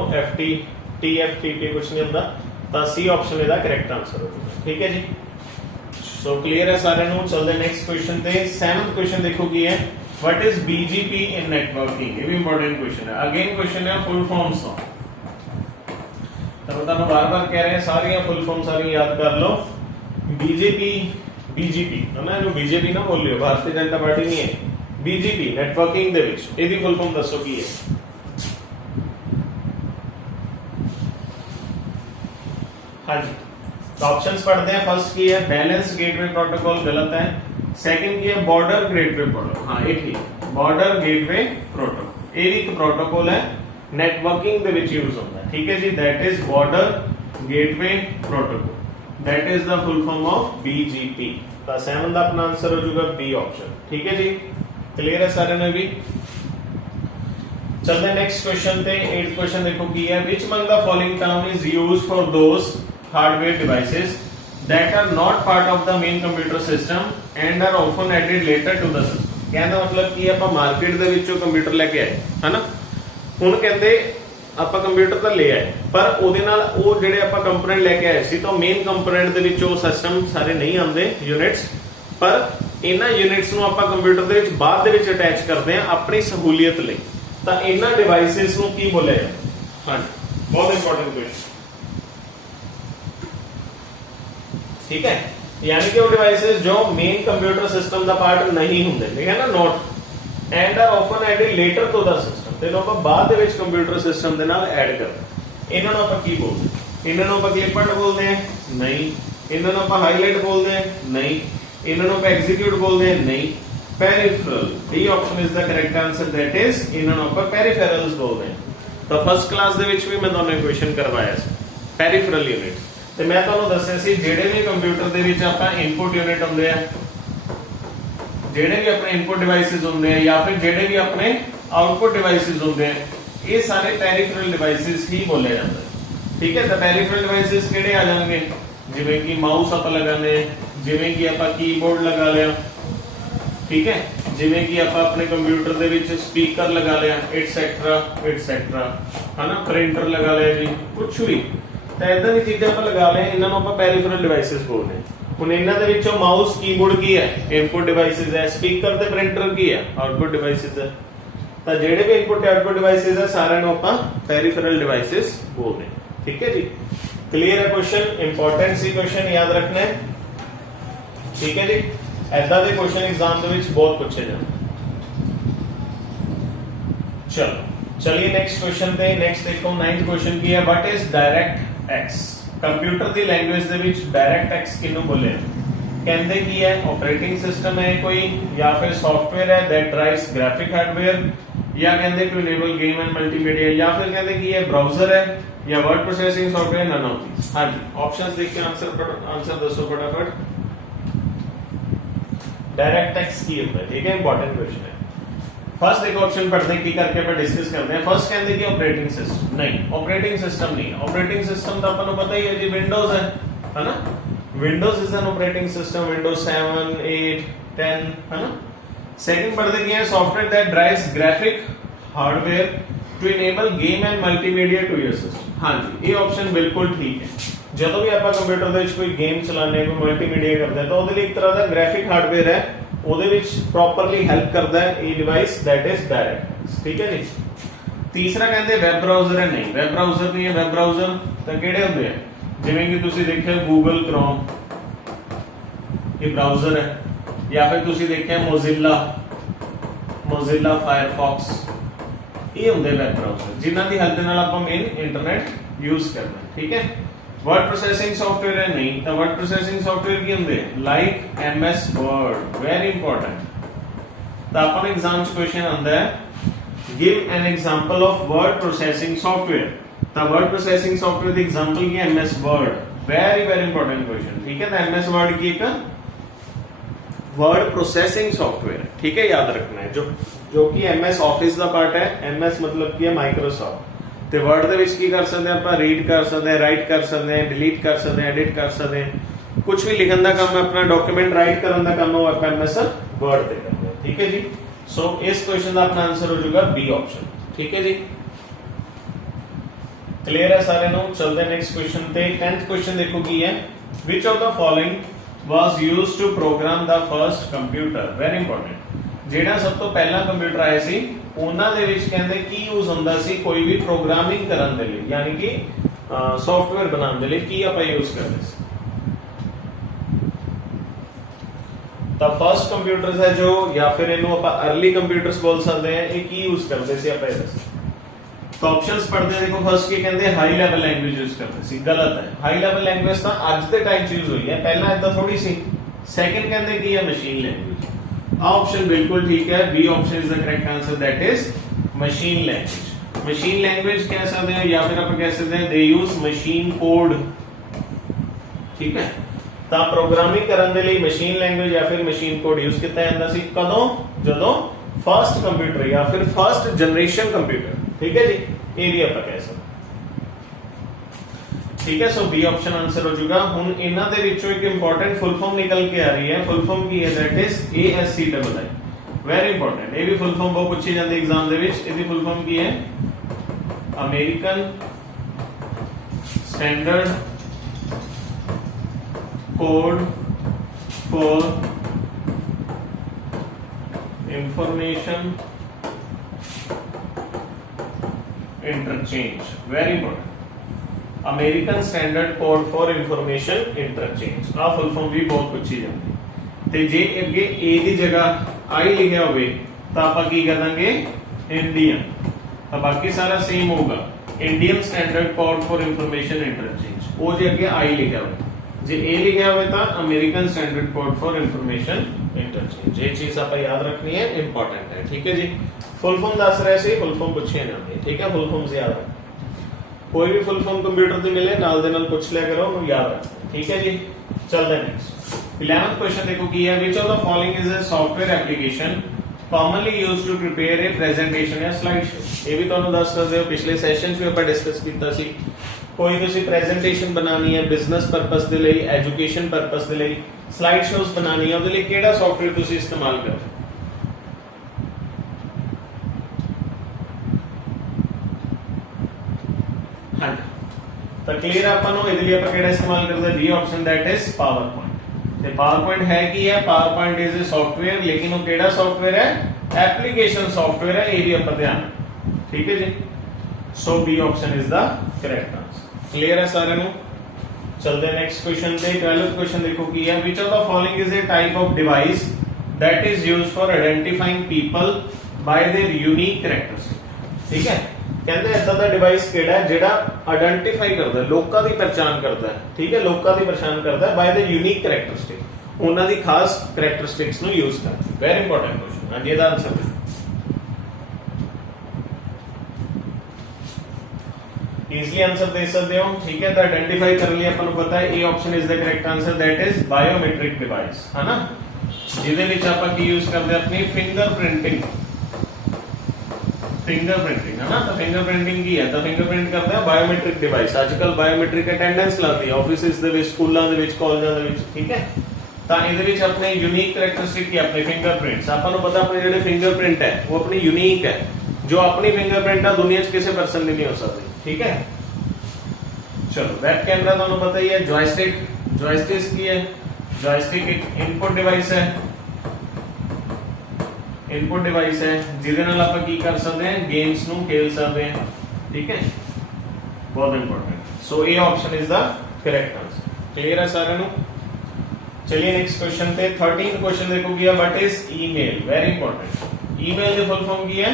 TFTP कुछ नहीं होता। तो सी ऑप्शन इसका करेक्ट आंसर हो जाएगा। ठीक है जी, सो क्लियर है सारे नु। चलते नेक्स्ट क्वेश्चन पे। 7th क्वेश्चन देखो की है, what is BGP in networking. ये भी इंपॉर्टेंट क्वेश्चन है। अगेन क्वेश्चन है फुल फॉर्म्स का। तो बताना बार-बार कह रहे हैं, सारी फुल फॉर्म सारी याद कर लो। BGP है ना, जो BJP ना बोल लियो, भारतीय जनता पार्टी नहीं है। BGP नेटवर्किंग दे विच ਇਹਦੀ फुल फॉर्म ਦੱਸੋ ਕੀ है। हाँ जी, तो ऑप्शंस पढ़ते हैं। फर्स्ट की है बैलेंस गेटवे प्रोटोकॉल, गलत है। सेकंड की है बॉर्डर गेटवे प्रोटोकॉल, हाँ ये ठीक, बॉर्डर गेटवे प्रोटोकॉल। ये भी एक प्रोटोकॉल है, नेटवर्किंग दे विच यूज होता है। ठीक है जी, that is border gateway protocol, that is the full form of BGP। तो 7th अपना आंसर हो जाएगा बी ऑप्शन। ठीक है जी, क्लियर है सारे ने भी। चलते नेक्स्ट क्वेश्चन पे 8th क्वेश्चन देखो की है which among the following term is used for those hardware devices that are not part of the main computer system and are often added later to the system. कहना मतलब की ਆਪਾਂ market ਦੇ ਵਿੱਚੋਂ computer ਲੈ ਕੇ ਆਏ ਹਨਾ, ਹੁਣ ਕਹਿੰਦੇ ਆਪਾਂ ਕੰਪਿਊਟਰ ਤਾਂ ਲੈ ਆਏ ਪਰ ਉਹਦੇ ਨਾਲ ਉਹ ਜਿਹੜੇ ਆਪਾਂ ਕੰਪੋਨੈਂਟ ਲੈ ਕੇ ਆਏ ਸੀ ਤਾਂ ਮੇਨ ਕੰਪੋਨੈਂਟ ਦੇ ਵਿੱਚ ਉਹ ਸਿਸਟਮ ਸਾਰੇ ਨਹੀਂ ਆਉਂਦੇ ਯੂਨਿਟਸ, ਪਰ ਇਹਨਾਂ ਯੂਨਿਟਸ ਨੂੰ ਆਪਾਂ ਕੰਪਿਊਟਰ ਦੇ ਵਿੱਚ ਬਾਅਦ ਦੇ ਵਿੱਚ ਅਟੈਚ ਕਰਦੇ ਆ ਆਪਣੀ ਸਹੂਲੀਅਤ ਲਈ, ਤਾਂ ਇਹਨਾਂ ਡਿਵਾਈਸਸ ਨੂੰ ਕੀ ਬੋਲਿਆ ਜਾਂਦਾ? ਹਾਂਜੀ ਬਹੁਤ ਇੰਪੋਰਟੈਂਟ ਕੁਐਸਚਨ, ठीक है, यानी कि वो डिवाइसेस जो मेन कंप्यूटर सिस्टम ਦਾ ਪਾਰਟ ਨਹੀਂ ਹੁੰਦੇ, ਠੀਕ ਹੈ ਨਾ, not and are often added later to the system, ਤੇ ਲੋਕ ਬਾਅਦ ਦੇ ਵਿੱਚ ਕੰਪਿਊਟਰ ਸਿਸਟਮ ਦੇ ਨਾਲ ਐਡ ਕਰਦੇ। ਇਹਨਾਂ ਨੂੰ ਆਪਾਂ ਕੀ ਬੋਲਦੇ? ਇਹਨਾਂ ਨੂੰ ਆਪਾਂ ਕਲਿਪਰਡ ਬੋਲਦੇ ਆ? ਨਹੀਂ। ਇਹਨਾਂ ਨੂੰ ਆਪਾਂ ਹਾਈਲਾਈਟ ਬੋਲਦੇ ਆ? ਨਹੀਂ। ਇਹਨਾਂ ਨੂੰ ਆਪਾਂ ਐਗਜ਼ੀਕਿਊਟ ਬੋਲਦੇ ਆ? ਨਹੀਂ। Peripheral, D option is the correct answer, that is ਇਹਨਾਂ ਨੂੰ ਆਪਾਂ ਪੈਰੀਫੈਰਲਸ ਬੋਲਦੇ ਆ। ਤਾਂ ਫਸਟ ਕਲਾਸ ਦੇ ਵਿੱਚ ਵੀ ਮੈਂ ਤੁਹਾਨੂੰ ਕੁਐਸਚਨ ਕਰਵਾਇਆ ਸੀ ਪੈਰੀਫਰਲ ਯੂਨਿਟਸ, ਤੇ ਮੈਂ ਤੁਹਾਨੂੰ ਦੱਸਿਆ ਸੀ ਜਿਹੜੇ ਵੀ ਕੰਪਿਊਟਰ ਦੇ ਵਿੱਚ ਆਪਾਂ ਇਨਪੁਟ ਯੂਨਿਟ ਹੁੰਦੇ ਆ, ਜਿਹੜੇ ਵੀ ਆਪਣੇ ਇਨਪੁਟ ਡਿਵਾਈਸਸ ਹੁੰਦੇ ਆ ਜਾਂ ਫਿਰ ਜਿਹੜੇ ਵੀ ਆਪਣੇ ਆਊਟਪੁੱਟ ਡਿਵਾਈਸਸ ਹੁੰਦੇ ਆ, ਇਹ ਸਾਰੇ ਪੈਰੀਫਰਲ ਡਿਵਾਈਸਸ ਹੀ ਬੋਲੇ ਜਾਂਦੇ, ਠੀਕ ਹੈ। ਤਾਂ ਪੈਰੀਫਰਲ ਡਿਵਾਈਸਸ ਕਿਹੜੇ ਆ ਜਾਣਗੇ? ਜਿਵੇਂ ਕਿ ਮਾਊਸ ਆਪਾਂ ਲਗਾਉਂਦੇ ਆ, ਜਿਵੇਂ ਕਿ ਆਪਾਂ ਕੀਬੋਰਡ ਲਗਾ ਲਿਆ, ਠੀਕ ਹੈ, ਜਿਵੇਂ ਕਿ ਆਪਾਂ ਆਪਣੇ ਕੰਪਿਊਟਰ ਦੇ ਵਿੱਚ ਸਪੀਕਰ ਲਗਾ ਲਿਆ, ਐਟਸੈਟਰਾ ਐਟਸੈਟਰਾ, ਹਨਾ, ਪ੍ਰਿੰਟਰ ਲਗਾ ਲਿਆ ਜੀ, ਕੁਝ ਵੀ ਤਾਂ ਇਦਾਂ ਦੀ ਚੀਜ਼ਾਂ ਆਪਾਂ ਲਗਾ ਲਏ, ਇਹਨਾਂ ਨੂੰ ਆਪਾਂ ਪੈਰੀਫਰਲ ਡਿਵਾਈਸਸ ਬੋਲਦੇ ਹਾਂ। ਹੁਣ ਇਹਨਾਂ ਦੇ ਵਿੱਚੋਂ ਮਾਊਸ ਕੀਬੋਰਡ ਕੀ ਹੈ? ਇਨਪੁਟ ਡਿਵਾਈਸਸ ਹੈ। ਸਪੀਕਰ ਤੇ ਪ੍ਰਿੰਟਰ ਕੀ ਹੈ? ਆਊਟਪੁੱਟ ਡਿਵਾਈਸਸ ਹੈ। ਤਾਂ ਜਿਹੜੇ ਵੀ ਇਨਪੁਟ ਤੇ ਆਊਟਪੁੱਟ ਡਿਵਾਈਸਸ ਹੈ ਸਾਰਿਆਂ ਨੂੰ ਆਪਾਂ ਪੈਰੀਫਰਲ ਡਿਵਾਈਸਸ ਬੋਲਦੇ ਹਾਂ, ਠੀਕ ਹੈ ਜੀ। ਕਲੀਅਰ ਹੈ ਕੁਐਸਚਨ? ਇੰਪੋਰਟੈਂਟ ਸੀ ਕੁਐਸਚਨ, ਯਾਦ ਰੱਖਣਾ ਹੈ, ਠੀਕ ਹੈ ਜੀ। ਐਦਾਂ ਦੇ ਕੁਐਸਚਨ ਐਗਜ਼ਾਮ ਦੇ ਵਿੱਚ ਬਹੁਤ ਪੁੱਛੇ ਜਾਂਦੇ। ਚਲੋ ਚਲਿए नेक्स्ट क्वेश्चन ਤੇ नेक्स्ट देखो 9th क्वेश्चन ਕੀ ਹੈ? What is direct x? Computer the language ਦੇ ਵਿੱਚ डायरेक्ट एक्स ਕਿਹਨੂੰ ਬੋਲੇ? ਕਹਿੰਦੇ ਕੀ ਹੈ? ਆਪਰੇਟਿੰਗ ਸਿਸਟਮ ਹੈ ਕੋਈ, ਜਾਂ ਫਿਰ ਸੌਫਟਵੇਅਰ ਹੈ that drives graphic hardware, ਜਾਂ ਕਹਿੰਦੇ to enable game and multimedia, ਜਾਂ ਫਿਰ ਕਹਿੰਦੇ ਕੀ ਹੈ ਬ੍ਰਾਊਜ਼ਰ ਹੈ ਜਾਂ word processing software, none of these। ਹਾਂਜੀ ਆਪਸ਼ਨਸ ਦੇਖ ਕੇ ਆਨਸਰ ਦੱਸੋ ਫਟਾਫਟ। डायरेक्ट एक्स ਕੀ ਹੁੰਦਾ ਹੈ? ਠੀਕ ਹੈ, ਇੰਪੋਰਟੈਂਟ ਕੁਐਸਚਨ ਹੈ। फर्स्ट देखो ऑप्शन पढ़ते हैं की करके अपन डिस्कस करते हैं। फर्स्ट कहते हैं कि ऑपरेटिंग सिस्टम, नहीं ऑपरेटिंग सिस्टम नहीं। ऑपरेटिंग सिस्टम तो अपन को पता ही है जी, विंडोज है ना, Windows is an operating system, Windows 7 8 10 है ना। सेकंड पढ़ते क्या है? Software that drives graphic hardware to enable game and multimedia to your system. हां जी ये ऑप्शन बिल्कुल ठीक है। ਜਦੋਂ ਵੀ ਆਪਾਂ ਕੰਪਿਊਟਰ ਦੇ ਵਿੱਚ ਕੋਈ ਗੇਮ ਚਲਾਉਂਦੇ ਕੋਈ ਮਲਟੀਮੀਡੀਆ ਕਰਦੇ ਤਾਂ ਉਹਦੇ ਲਈ ਇੱਕ ਤਰ੍ਹਾਂ ਦਾ ਗ੍ਰਾਫਿਕ ਹਾਰਡਵੇਅਰ ਹੈ, ਉਹਦੇ ਵਿੱਚ ਪ੍ਰੋਪਰਲੀ ਹੈਲਪ ਕਰਦਾ ਹੈ ਇਹ ਡਿਵਾਈਸ, ਦੈਟ ਇਜ਼ ਡਾਇਰੈਕਟ, ਠੀਕ ਹੈ ਜੀ। ਤੀਸਰਾ ਕਹਿੰਦੇ ਵੈਬ ਬ੍ਰਾਊਜ਼ਰ ਹੈ, ਨਹੀਂ ਵੈਬ ਬ੍ਰਾਊਜ਼ਰ ਨਹੀਂ ਹੈ। ਵੈਬ ਬ੍ਰਾਊਜ਼ਰ ਤਾਂ ਕਿਹੜੇ ਹੁੰਦੇ ਆ? ਜਿਵੇਂ ਕਿ ਤੁਸੀਂ ਦੇਖਿਆ ਗੂਗਲ ਕ੍ਰੋਮ, ਇਹ ਬ੍ਰਾਊਜ਼ਰ ਹੈ, ਜਾਂ ਫਿਰ ਤੁਸੀਂ ਦੇਖਿਆ ਮੋਜ਼ਿਲਾ ਫਾਇਰਫੌਕਸ, ਇਹ ਹੁੰਦੇ ਵੈਬ ਬ੍ਰਾਊਜ਼ਰ ਜਿਨ੍ਹਾਂ ਦੀ ਹੈਲਪ ਦੇ ਨਾਲ ਆਪਾਂ ਮੇਨ ਇੰਟਰਨੈਟ ਯੂਜ਼ ਕਰਨਾ, ਠੀਕ ਹੈ। वर्ड प्रोसेसिंग सॉफ्टवेयर है, नहीं तो वर्ड प्रोसेसिंग सॉफ्टवेयर की होंगे like MS word, very important. तो अपन एग्जाम च क्वेश्चन आंदा है give an example of word processing software. तो वर्ड प्रोसेसिंग सॉफ्टवेयर दी एग्जांपल की MS word, very very important question, ठीक है। तो एमएस वर्ड की एक वर्ड प्रोसेसिंग सॉफ्टवेयर, ठीक है, याद रखना है। जो कि एमएस ऑफिस का पार्ट है, एमएस मतलब की है माइक्रोसॉफ्ट। ਤੇ ਵਰਡ ਦੇ ਵਿੱਚ ਕੀ ਕਰ ਸਕਦੇ ਆਪਾਂ? ਰੀਡ ਕਰ ਸਕਦੇ ਹਾਂ, ਰਾਈਟ ਕਰ ਸਕਦੇ ਹਾਂ, ਡਿਲੀਟ ਕਰ ਸਕਦੇ ਹਾਂ, ਐਡਿਟ ਕਰ ਸਕਦੇ ਹਾਂ, ਕੁਝ ਵੀ ਲਿਖਣ ਦਾ ਕੰਮ ਹੈ, ਆਪਣਾ ਡਾਕੂਮੈਂਟ ਰਾਈਟ ਕਰਨ ਦਾ ਕੰਮ ਉਹ ਆਪਾਂ ਐਮਐਸ ਵਰਡ ਤੇ ਕਰਦੇ ਹਾਂ, ਠੀਕ ਹੈ ਜੀ। ਸੋ ਇਸ ਕੁਐਸਚਨ ਦਾ ਆਪਣਾ ਆਨਸਰ ਹੋ ਜਾਊਗਾ ਬੀ ਆਪਸ਼ਨ, ਠੀਕ ਹੈ ਜੀ। ਕਲੀਅਰ ਹੈ ਸਾਰਿਆਂ ਨੂੰ? ਚਲਦੇ ਨੈਕਸਟ ਕੁਐਸਚਨ ਤੇ। 10th ਕੁਐਸਚਨ ਦੇਖੋ ਕੀ ਹੈ? Which of the following was used to program the first computer? Very important. ਜਿਹੜਾ ਸਭ ਤੋਂ ਪਹਿਲਾ ਕੰਪਿਊਟਰ ਆਇਆ ਸੀ ਉਹਨਾਂ ਦੇ ਵਿੱਚ ਕਹਿੰਦੇ ਕੀ ਯੂਜ਼ ਹੁੰਦਾ ਸੀ ਕੋਈ ਵੀ ਪ੍ਰੋਗਰਾਮਿੰਗ ਕਰਨ ਦੇ ਲਈ, ਯਾਨੀ ਕਿ ਸੌਫਟਵੇਅਰ ਬਣਾਉਣ ਦੇ ਲਈ ਕੀ ਆਪਾਂ ਯੂਜ਼ ਕਰਦੇ ਸੀ? ਤਾਂ ਫਰਸਟ ਕੰਪਿਊਟਰਸ ਹੈ ਜੋ, ਜਾਂ ਫਿਰ ਇਹਨੂੰ ਆਪਾਂ अर्ਲੀ ਕੰਪਿਊਟਰਸ ਬੋਲ ਸਕਦੇ ਹਾਂ, ਇਹ ਕੀ ਯੂਜ਼ ਕਰਦੇ ਸੀ ਆਪਾਂ ਇਹ ਦੱਸੋ। ਤਾਂ ਆਪਸ਼ਨਸ ਪੜ੍ਹਦੇ ਦੇਖੋ। ਫਰਸਟ ਕੀ ਕਹਿੰਦੇ? ਹਾਈ ਲੈਵਲ ਲੈਂਗੁਏਜ ਯੂਜ਼ ਕਰਦੇ ਸੀ, ਗਲਤ ਹੈ। ਹਾਈ ਲੈਵਲ ਲੈਂਗੁਏਜ ਤਾਂ ਅੱਜ ਦੇ ਟਾਈਮ 'ਚ ਯੂਜ਼ ਹੋਈ ਹੈ, ਪਹਿਲਾਂ ਇਦਾਂ ਥੋੜੀ ਸੀ। ਸੈਕੰਡ ਕਹਿੰਦੇ ਕੀ ਹੈ? Machine language. ऑप्शन बिल्कुल ठीक है, B option is the correct answer, that is machine language. Machine language कह सकते हैं या फिर आप कह सकते हैं दे यूज मशीन कोड, ठीक है। ਤਾਂ ਪ੍ਰੋਗਰਾਮਿੰਗ ਕਰਨ ਦੇ ਲਈ ਮਸ਼ੀਨ ਲੈਂਗੁਏਜ ਜਾਂ ਫਿਰ ਮਸ਼ੀਨ ਕੋਡ ਯੂਜ਼ ਕੀਤਾ ਜਾਂਦਾ ਸੀ। ਕਦੋਂ? ਜਦੋਂ फर्स्ट कंप्यूटर या फिर फर्स्ट जनरेशन कंप्यूटर, ठीक है जी, ये भी आप कह सकते। ठीक है, सो बी ऑप्शन आंसर हो जाएगा। हुन इन्हां दे विचों एक इंपॉर्टेंट फुल फॉर्म निकल के आ रही है, फुल फॉर्म की है, that is ASCII, very important. ये भी फुल फॉर्म बहुत पूछी जाती एग्जाम दे विच। इसकी फुल फॉर्म की है American standard code for information interchange, very important. American standard code for information interchange, आ फुल फॉर्म भी बहुत पूछी जाती है। ते जे अगे ए की जगह आई लिखा हो तो आप की कर देंगे इंडियन, तो बाकी सारा सेम होगा। Indian standard code for information interchange, वो जे अगे आई लिखा हो, जे ए लिखा हो तो American standard code for information interchange. ये चीज आप याद रखनी है, इंपॉर्टेंट है, ठीक है जी। फुल फॉर्म दस रहे से फुल फॉर्म पूछे जाते, ठीक है, फुल फॉर्म से याद रखना। कोई भी फुल फॉर्म कंप्यूटर से मिले नाल दे नाल पूछ लिया करो, उन्हें याद रखना, ठीक है जी। चलते हैं नेक्स्ट 11th क्वेश्चन देखो की है, which of the following is a software application commonly used to prepare a presentation या स्लाइड शो। ये भी ਤੁਹਾਨੂੰ ਦੱਸ ਸਕਦੇ ਹੋ, ਪਿਛਲੇ ਸੈਸ਼ਨ 'ਚ ਵੀ ਆਪਾਂ ਡਿਸਕਸ ਕੀਤਾ ਸੀ। ਕੋਈ ਤੁਸੀਂ ਪ੍ਰੈਜੈਂਟੇਸ਼ਨ ਬਣਾਣੀ ਹੈ ਬਿਜ਼ਨਸ ਪਰਪਸ ਦੇ ਲਈ, ਐਜੂਕੇਸ਼ਨ ਪਰਪਸ ਦੇ ਲਈ, ਸਲਾਈਡ ਸ਼ੋਜ਼ ਬਣਾਣੀ ਹੈ, ਉਹਦੇ ਲਈ ਕਿਹੜਾ ਸੌਫਟਵੇਅਰ ਤੁਸੀਂ ਇਸਤੇਮਾਲ ਕਰੋ। हाँ जी, तो क्लियर ਆਪਾਂ ਨੂੰ ਇਹਦੇ ਲਈ ਆਪਾਂ ਕਿਹੜਾ ਇਸਤੇਮਾਲ ਕਰਦੇ ਹਾਂ, B option, that is PowerPoint. ਤੇ ਪਾਵਰਪॉइंट ਹੈ ਕੀ ਹੈ, ਪਾਵਰਪॉइंट इज अ सॉफ्टवेयर, लेकिन वो ਕਿਹੜਾ सॉफ्टवेयर है, एप्लीकेशन सॉफ्टवेयर है, ये भी ਆਪਾਂ ਧਿਆਨ, ठीक है जी। So B option is the correct answer. Clear है सारे ਨੂੰ। चलते नेक्स्ट क्वेश्चन पे। 12th क्वेश्चन देखो की है, which of the following is a type of device that is used for identifying people bye there unique characteristic. ठीक है, कहते हैं ऐसा दा डिवाइस केड़ा है जेड़ा आइडेंटिफाई करदा है, लोकां दी पहचान करदा है, ठीक है, लोकां दी पहचान करदा है बाय द यूनिक कैरेक्टरिस्टिक, उन्हां दी खास कैरेक्टरिस्टिक्स नु यूज करदा है। वेरी इंपॉर्टेंट क्वेश्चन है, ये दा आंसर है। इजीली आंसर दे सकते हो, ठीक है। तो आइडेंटिफाई कर लिया, अपन को पता है ए option is the correct answer, that is biometric device, है ना, जिहदे विच आपां की यूज करदे अपनी फिंगरप्रिंटिंग, फिंगरप्रिंटिंग, है ना। तो फिंगरप्रिंटिंग की है, तो फिंगरप्रिंट करते हैं बायोमेट्रिक डिवाइस। आजकल बायोमेट्रिक अटेंडेंस लगती है ऑफिसेस दे विच, स्कूलां दे विच, कॉलेजां दे विच, ठीक है। तो इहदे विच अपने यूनिक कैरेक्टरिस्टिक की अपने फिंगरप्रिंट्स, आपां नूं पता अपने जिहड़े फिंगरप्रिंट है वो अपनी यूनिक है, जो अपनी फिंगरप्रिंट है दुनिया च किसी पर्सन दी नहीं हो सकती, ठीक है। चलो, वेब कैमरा ਤੁਹਾਨੂੰ पता ही है, जॉयस्टिक, जॉयस्टिक की है, जॉयस्टिक एक इनपुट डिवाइस है, इनपुट डिवाइस है जिहदे नाल आपां की कर सकते हैं, गेम्स नूं खेल सकते हैं, ठीक है, बहुत important. So A option is the correct answer. Clear है सारे नूं। चलिए नेक्स्ट क्वेश्चन पे। 13th क्वेश्चन देखो किया, what is email, very important. Email the full form की है,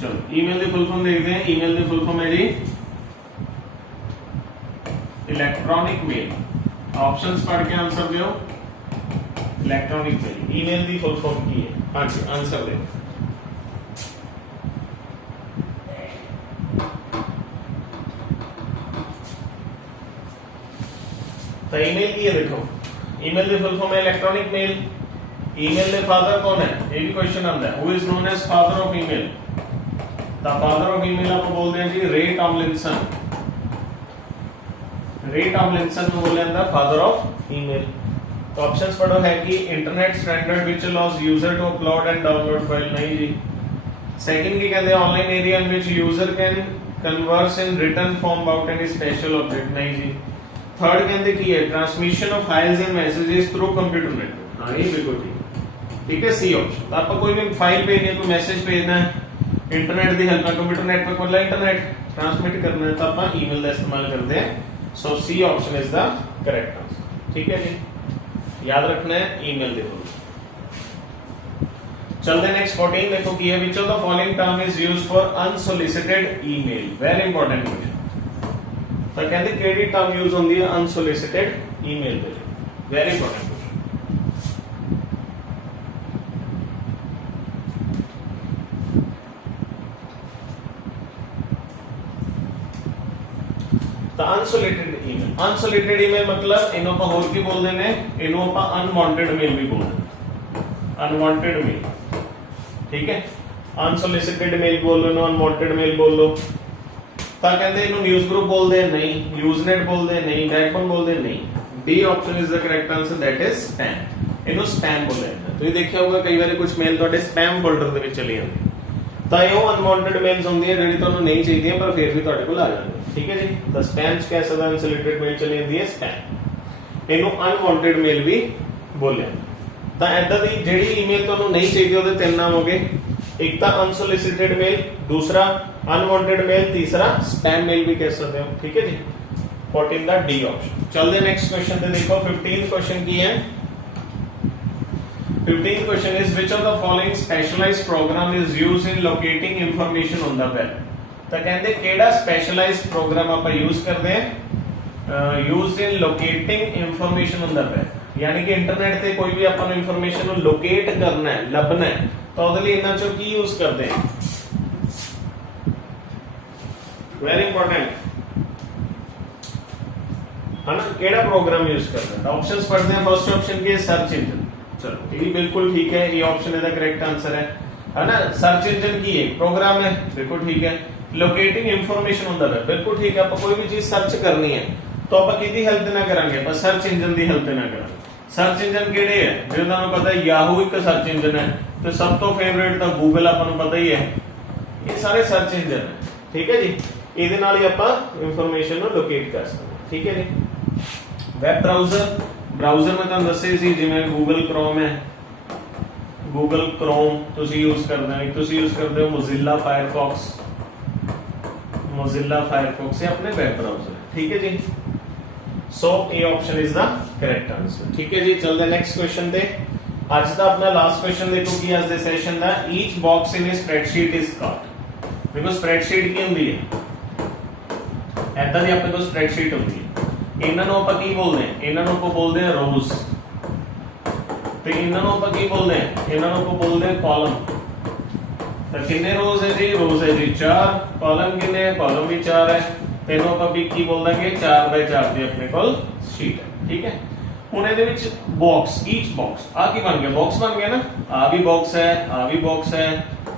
चलो ईमेल की फुल फॉर्म देखते हैं। ईमेल की फुल फॉर्म है जी इलेक्ट्रॉनिक मेल। ऑप्शंस पढ़ के आंसर दो। इलेक्ट्रॉनिक मेल ईमेल की फुल फॉर्म की है, हाँ जी, आंसर दे। तो ईमेल की है, देखो ईमेल की फुल फॉर्म है इलेक्ट्रॉनिक मेल। ईमेल के फादर कौन है, ये भी क्वेश्चन आता है, who is known as father of email. तो फादर ऑफ ईमेल आप बोलते हैं जी रे टॉमलिंसन। रे टॉमलिंसन को बोले जाता है फादर ऑफ ईमेल। तो ऑप्शंस पढ़ो है कि internet standard which allows user to upload and download file, नहीं जी। सेकंड की कहते हैं online area in which user can converse in written form about any special object, नहीं जी। थर्ड कहते की है transmission of files and messages through computer network, हाँ ये बिल्कुल ठीक है, सी ऑप्शन। तो आपको कोई भी फाइल भेजनी है, कोई मैसेज भेजना है, इंटरनेट की हेल्प कंप्यूटर नेटवर्क मतलब इंटरनेट ट्रांसमिट करना है, तो आप ईमेल का इस्तेमाल करते हैं। So C option is the correct answer, ठीक है जी, याद रखना है ईमेल देखो। चलते नेक्स्ट 14 देखो की है, which of the following term is used for unsolicited email, very important question. तो कहते केड़ी टर्म यूज होती है अनसोलिसिटेड ईमेल पे, वेरी इंपॉर्टेंट। अनसोलिटेड ईमेल, अनसोलिटेड ईमेल मतलब इनो ਆਪਾਂ ਹੋਰ ਕੀ ਬੋਲਦੇ ਨੇ, ਇਹਨੂੰ ਆਪਾਂ ਅਨਵਾਂਟਡ ਮੇਲ ਵੀ ਬੋਲਦੇ ਨੇ। अनवांटेड मेल, ठीक है, अनसोलिसिटेड मेल बोल लो, अनवांटेड मेल बोल लो। ਤਾਂ ਕਹਿੰਦੇ ਇਹਨੂੰ ਨਿਊਜ਼ ਗਰੁੱਪ ਬੋਲਦੇ ਨਹੀਂ, ਯੂਜ਼ਨੈਟ ਬੋਲਦੇ ਨਹੀਂ, ਬੈਕਬੋਨ ਬੋਲਦੇ ਨਹੀਂ। D option is the correct answer, that is spam. ਇਹਨੂੰ ਸਪੈਮ ਬੋਲਿਆ ਜਾਂਦਾ। ਤੁਸੀਂ ਦੇਖਿਆ ਹੋਊਗਾ ਕਈ ਵਾਰੀ ਕੁਝ ਮੇਲ ਤੁਹਾਡੇ ਸਪੈਮ ਫੋਲਡਰ ਦੇ ਵਿੱਚ ਚਲੀ ਜਾਂਦੀ, ਤਾਂ ਇਹ ਉਹ ਅਨਵਾਂਟਡ ਮੇਲਸ ਹੁੰਦੀਆਂ ਜਿਹੜੀ ਤੁਹਾਨੂੰ ਨਹੀਂ ਚਾਹੀਦੀਆਂ ਪਰ ਫਿਰ ਵੀ ਤੁਹਾਡੇ ਕੋਲ ਆ ਜਾਂਦੀਆਂ, ਠੀਕ ਹੈ ਜੀ। ਤਾਂ ਸਪੈਮ ਚ ਕਹਿ ਸਕਦਾ ਅਨਸੋਲਿਸਿਟਡ ਮੇਲ ਚਲੀ ਜਾਂਦੀ ਹੈ ਸਪੈਮ, ਇਹਨੂੰ ਅਨਵਾਂਟਡ ਮੇਲ ਵੀ ਬੋਲਿਆ। ਤਾਂ ਐਦਾਂ ਦੀ ਜਿਹੜੀ ਈਮੇਲ ਤੁਹਾਨੂੰ ਨਹੀਂ ਚਾਹੀਦੀ ਉਹਦੇ ਤਿੰਨ ਨਾਮ ਹੋ ਗਏ, एक तो अनसोलिसिटेड मेल, दूसरा अनवांटेड मेल, तीसरा स्पैम मेल भी कह सकते हो, ठीक है जी। 14 दा डी ऑप्शन। चलते नेक्स्ट क्वेश्चन पे देखो 15th क्वेश्चन की है। 15th question is which of the following specialized program is used in locating information on the web. तो कहते केड़ा स्पेशलाइज्ड प्रोग्राम आप यूज करते हैं, used in locating information on the web, यानी कि इंटरनेट पे कोई भी अपन इंफॉर्मेशन को लोकेट करना है, लभना है, तो ਉਹਦੇ ਲਈ ਇਹਨਾਂ ਚੋਂ ਕੀ ਯੂਜ਼ ਕਰਦੇ हैं, वेरी इंपॉर्टेंट है ना, केड़ा प्रोग्राम यूज करना है। ऑप्शंस पढ़ते हैं। फर्स्ट ऑप्शन की है सर्च इंजन, चलो ये बिल्कुल ठीक है, ये ऑप्शन इसका करेक्ट आंसर है ना। सर्च इंजन की एक प्रोग्राम है, बिल्कुल ठीक है। Locating information on the web, बिल्कुल ठीक है। आप कोई भी चीज सर्च करनी है तो आप किसकी हेल्प ना करांगे, पर सर्च इंजन की हेल्प ना करांगे। सर्च इंजन किहड़े है, जो तुहानू पता है याहू एक सर्च इंजन है, तो सब तो फेवरेट तो गूगल आपको पता ही है, ये सारे सर्च इंजन है, ठीक है जी। ਇਹਦੇ ਨਾਲ ਹੀ ਆਪਾਂ ਇਨਫੋਰਮੇਸ਼ਨ ਨੂੰ ਲੋਕੇਟ ਕਰ ਸਕਦੇ ਹਾਂ, ਠੀਕ ਹੈ ਜੀ। ਵੈਬ ਬ੍ਰਾਊਜ਼ਰ ਮੈਂ ਤੁਹਾਨੂੰ ਦੱਸਿਆ ਸੀ, ਜਿਵੇਂ ਗੂਗਲ ਕ੍ਰੋਮ ਹੈ, ਗੂਗਲ ਕ੍ਰੋਮ ਤੁਸੀਂ ਯੂਜ਼ ਕਰਦੇ ਹੋ, ਤੁਸੀਂ ਯੂਜ਼ ਕਰਦੇ ਹੋ ਮੋਜ਼ਿਲਾ ਫਾਇਰਫੌਕਸ, ਮੋਜ਼ਿਲਾ ਫਾਇਰਫੌਕਸ ਇਹ ਆਪਣੇ ਵੈਬ ਬ੍ਰਾਊਜ਼ਰ, ਠੀਕ ਹੈ ਜੀ। ਸੋ ਇਹ option is the correct answer, ਠੀਕ ਹੈ ਜੀ। ਚਲਦੇ ਨੈਕਸਟ ਕੁਐਸਚਨ ਤੇ। ਅੱਜ ਦਾ ਆਪਣਾ ਲਾਸਟ ਕੁਐਸਚਨ ਦੇਖੋ ਕੀ ਅੱਜ ਦੇ ਸੈਸ਼ਨ ਦਾ। Each box in a spreadsheet is called. ਦੇਖੋ ਸਪਰੈਡਸ਼ੀਟ ਕੀ ਹੁੰਦੀ ਹੈ, ऐदा दी अपने को स्प्रेडशीट होती है। इन्हां नूं आपां की बोलदे हैं, इन्हां नूं आपां बोलदे हैं रोज, ते इन्हां नूं आपां की बोलदे हैं, इन्हां नूं आपां बोलदे हैं कॉलम। तो कितने रोज है जी, रोज है जी 4, कॉलम कितने है, कॉलम भी 4 है, ते इन्हां आपां भी की बोल देंगे 4x4 दी अपने कोल शीट है, ठीक है। हुण इहदे विच बॉक्स, ईच बॉक्स आ की बन गया, बॉक्स बन गया ना, आ भी बॉक्स है, आ भी बॉक्स है,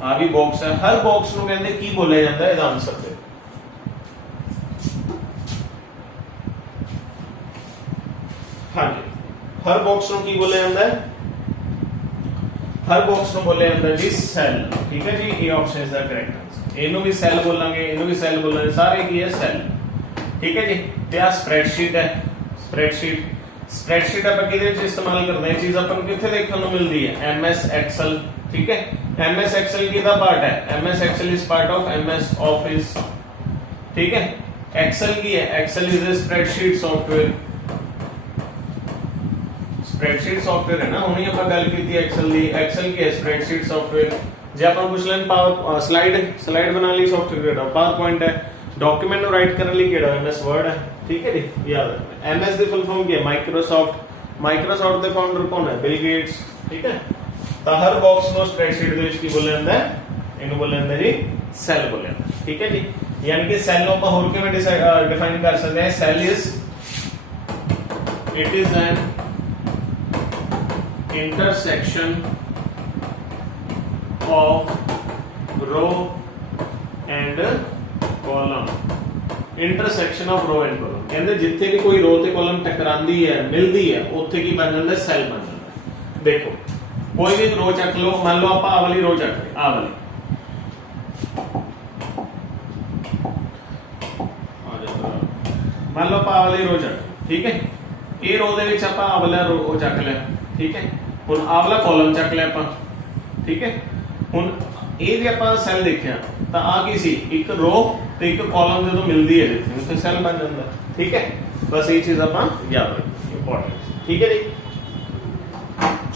आ भी बॉक्स है। हर बॉक्स नूं कहंदे की बोलिया जांदा है, इहदा आंसर दे। हाँ जी, हर बॉक्स ਨੂੰ ਕੀ ਬੋਲਿਆ ਜਾਂਦਾ ਹੈ, हर बॉक्स ਨੂੰ ਬੋਲਿਆ ਜਾਂਦਾ ਜੀ ਸੈੱਲ, ਠੀਕ ਹੈ ਜੀ। ਇਹ option is the correct answer. ਇਹਨੂੰ ਵੀ ਸੈੱਲ ਬੋਲਾਂਗੇ, ਇਹਨੂੰ ਵੀ ਸੈੱਲ ਬੋਲਾਂਗੇ, ਸਾਰੇ ਕੀ ਹੈ ਸੈੱਲ, ਠੀਕ ਹੈ ਜੀ। ਤੇ ਆ ਸਪਰੈਡਸ਼ੀਟ ਹੈ, ਸਪਰੈਡਸ਼ੀਟ ਆਪਾਂ ਕਿਹਦੇ ਵਿੱਚ ਇਸਤੇਮਾਲ ਕਰਦੇ ਹਾਂ, ਇਹ ਚੀਜ਼ ਆਪਾਂ ਨੂੰ ਕਿੱਥੇ ਦੇਖਣ ਨੂੰ ਮਿਲਦੀ ਹੈ, MS ਐਕਸਲ, ਠੀਕ ਹੈ। MS ਐਕਸਲ ਕਿਹਦਾ ਪਾਰਟ ਹੈ, MS Excel is part of MS Office, ਠੀਕ ਹੈ। ਐਕਸਲ ਕੀ ਹੈ, Excel is a spreadsheet software, spreadsheet software है ना। हुणी ਆਪਾਂ ਗੱਲ ਕੀਤੀ ਐਕਸਲ ਦੀ, ਐਕਸਲ ਕੀ ਹੈ, स्प्रेडशीट सॉफ्टवेयर। ਜੇ ਆਪਾਂ ਪੁੱਛ ਲੈਣ ਪਾਵਰ ਸਲਾਈਡ ਬਣਾਉਣ ਲਈ ਸੌਫਟਵੇਅਰ ਕਿਹੜਾ, ਪਾਵਰ ਪੁਆਇੰਟ ਹੈ। ਡਾਕੂਮੈਂਟ ਨੂੰ ਰਾਈਟ ਕਰਨ ਲਈ ਕਿਹੜਾ, MS ਵਰਡ ਹੈ, ਠੀਕ ਹੈ ਜੀ, ਯਾਦ ਰੱਖਣਾ। MS ਦੀ ਫੁੱਲ ਫਾਰਮ ਕੀ ਹੈ, ਮਾਈਕਰੋਸਾਫਟ ਦੇ ਫਾਊਂਡਰ ਕੌਣ ਹੈ, ਬਿਲ ਗੇਟਸ, ਠੀਕ ਹੈ। ਤਾਂ ਹਰ ਬਾਕਸ ਨੂੰ ਸਪਰੈਡਸ਼ੀਟ ਦੇ ਵਿੱਚ ਕੀ ਬੋਲਿਆ ਜਾਂਦਾ ਹੈ, ਇਹਨੂੰ ਬੋਲਿਆ ਜਾਂਦਾ ਜੀ ਸੈੱਲ ਬੋਲਿਆ ਜਾਂਦਾ, ਠੀਕ ਹੈ ਜੀ। ਯਾਨੀ ਕਿ ਸੈੱਲ ਨੂੰ ਆਪਾਂ ਹੋਰ ਕਿਵੇਂ ਡਿਫਾਈਨ ਕਰ ਸਕਦੇ ਹਾਂ, cell is it is an intersection of row and column, intersection of row and column। कहते जिथे भी कोई रो ते कॉलम टकरांदी है, मिलदी है, उत्थे की बन जाता है, सैल बन जाता है। देखो कोई भी रो चक लो, मान लो आप आ वाली रो चक रहे, आ वाली मान लो आप आ वाली रो चक, ठीक है। ये रो दे विच आपां आ वाला रो चक लिया, ठीक है। ਹੁਣ ਆ ਵਾਲਾ ਕਾਲਮ ਚੱਕ ਲਿਆ ਆਪਾਂ, ਠੀਕ ਹੈ। ਹੁਣ ਇਹ ਜੇ ਆਪਾਂ ਸੈੱਲ ਦੇਖਿਆ ਤਾਂ ਆ ਕੀ ਸੀ, ਇੱਕ ਰੋ ਤੇ ਇੱਕ ਕਾਲਮ ਜਦੋਂ ਮਿਲਦੀ ਹੈ ਜਿੱਥੇ ਉੱਥੇ ਸੈੱਲ ਬਣ ਜਾਂਦਾ, ਠੀਕ ਹੈ। ਬਸ ਇਹ ਚੀਜ਼ ਆਪਾਂ ਯਾਦ ਰੱਖਣੀ ਇੰਪੋਰਟੈਂਟ, ਠੀਕ ਹੈ ਜੀ।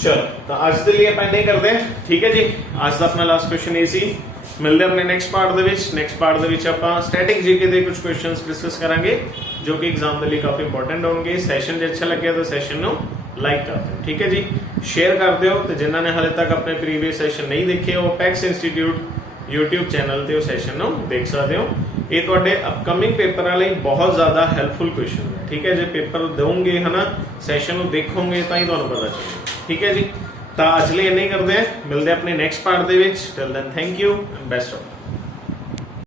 ਚਲੋ ਤਾਂ ਅੱਜ ਦੇ ਲਈ ਆਪਾਂ ਇੰਨਾ ਹੀ ਕਰਦੇ ਹਾਂ, ਠੀਕ ਹੈ ਜੀ। ਅੱਜ ਦਾ ਆਪਣਾ ਲਾਸਟ ਕੁਐਸਚਨ ਇਹ ਸੀ। ਮਿਲਦੇ ਆਪਣੇ ਨੈਕਸਟ ਪਾਰਟ ਦੇ ਵਿੱਚ। ਨੈਕਸਟ ਪਾਰਟ ਦੇ ਵਿੱਚ ਆਪਾਂ ਸਟੈਟਿਕ ਜੀਕੇ ਦੇ ਕੁਝ ਕੁਐਸਚਨਸ ਡਿਸਕਸ ਕਰਾਂਗੇ ਜੋ ਕਿ ਐਗਜ਼ਾਮ ਦੇ ਲਈ ਕਾਫੀ ਇੰਪੋਰਟੈਂਟ ਹੋਣਗੇ। ਸੈਸ਼ਨ ਜੇ ਅੱਛਾ ਲੱਗਿਆ ਤਾਂ ਸੈਸ਼ਨ ਨੂੰ ਲਾਈਕ ਕਰ ਦਿਓ, ਠੀਕ ਹੈ ਜੀ। शेयर कर दियो। तो जिन्हों ने हाले तक अपने प्रीवियस सैशन नहीं देखे वो पैक्स इंस्टीट्यूट यूट्यूब चैनल ते सैशन देख सकते हो। ये तुहाडे अपकमिंग पेपर वाले बहुत ज़्यादा हैल्पफुल क्वेश्चन है, ठीक है। जो पेपर दोगे है ना, सैशन देखोगे तो ही तुहानूं पता चलेगा, ठीक है जी। ਤਾਂ ਅੱਜ ਲਈ ਇੰਨਾ ਹੀ ਕਰਦੇ ਆ, ਮਿਲਦੇ ਆ ਆਪਣੇ ਨੈਕਸਟ ਪਾਰਟ ਦੇ ਵਿੱਚ। Till then thank you and best of.